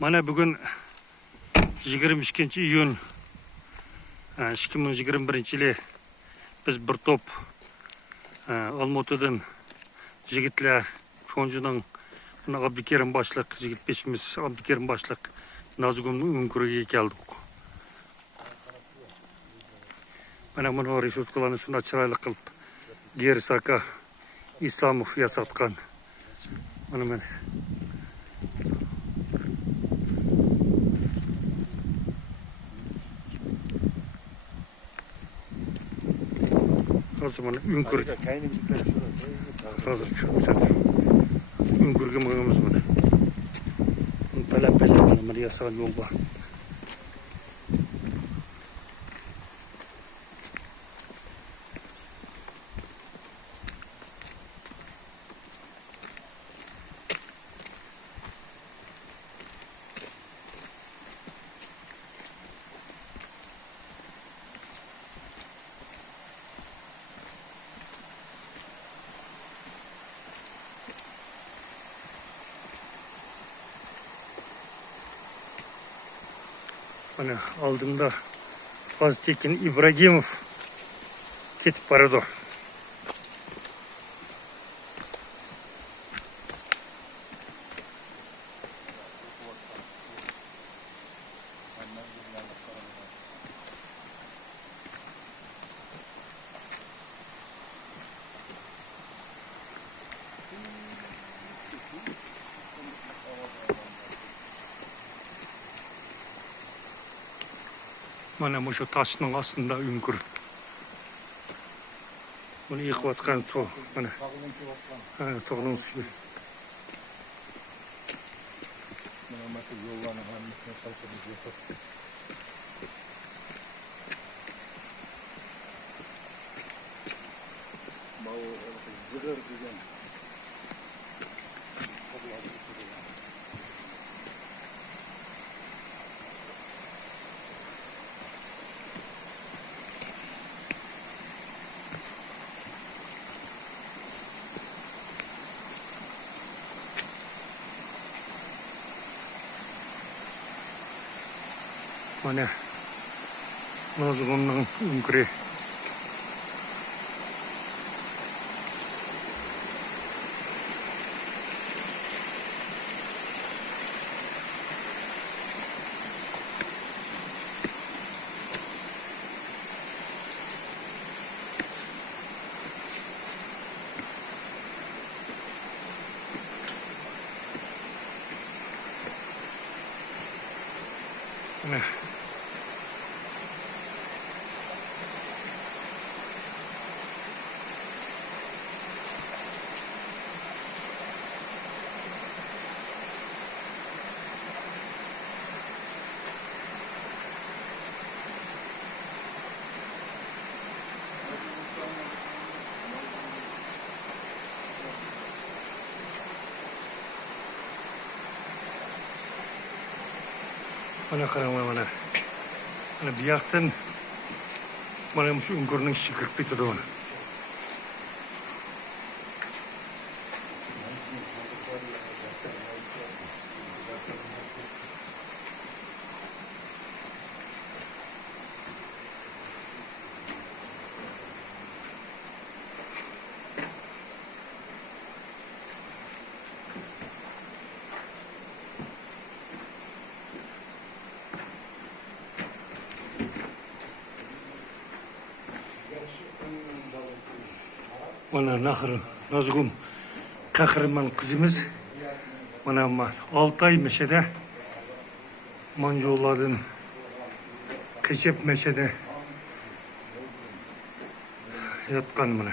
Mana bugün 22 iyun 2021 biz bir top Almatı'dan jigitler çoğuncudan Abdülkerim başlık jigit peşimiz Abdülkerim başlık Nazgum'un ünkürüge geldik. Mana bunu resurslarını şuna çıraylı kılıp geri saka İslam'ı yasatkan. Mana Hazır bana ünkür. Hazır çok güzel. Ünkürge mığımız bana. Pelem bana yasağı yol var. Hani aldığımda Faztekin İbrahimov ketip baradı. Mana şu taşın aslında ünkür. Bunu yıkıvatkan su. Mana. Toğlun suyu. Zıgır degen. Mana Nazgum'un ünkürü. Mana Mana karama mana. Mana biyaktan mana şu ünkürünün şıkırıp bitirdi onu. Mana Nazgum kahraman kızımız. Mana 6 ay meşede Mancoğulların Keşep meşede yatkan mana.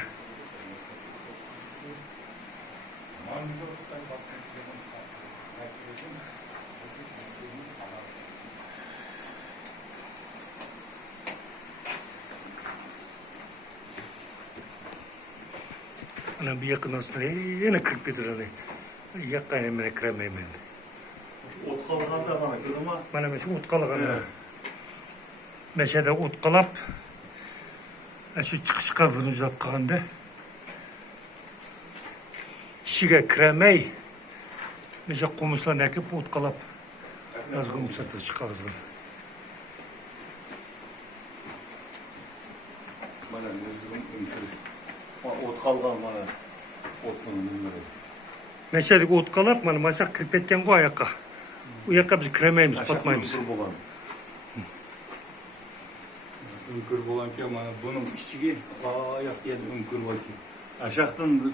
Ana bir yakın aslında yine 40 litre alay. Yakkan hemen kremeyim ben. Ot kalganda bana kırma. Bana mesela ot kalganda. Meşede ot kalap. Şu çıkışka vurunca kalganda. İçiga kremey. Mesela komuşlarını ekip ot kalap. Nazgum sırtı çıkarızgın. Mana nezgum önkür. Ot kalgan mana. Otun numara. Meşedik ot kalak mana masak kirip etken bu ayakka. Bu ayakka biz kiremeyimiz, batmayımız. Önkür bolgan. Önkür bolan ki ama bunun içigi ayak diye önkür var ki. Aşağıdan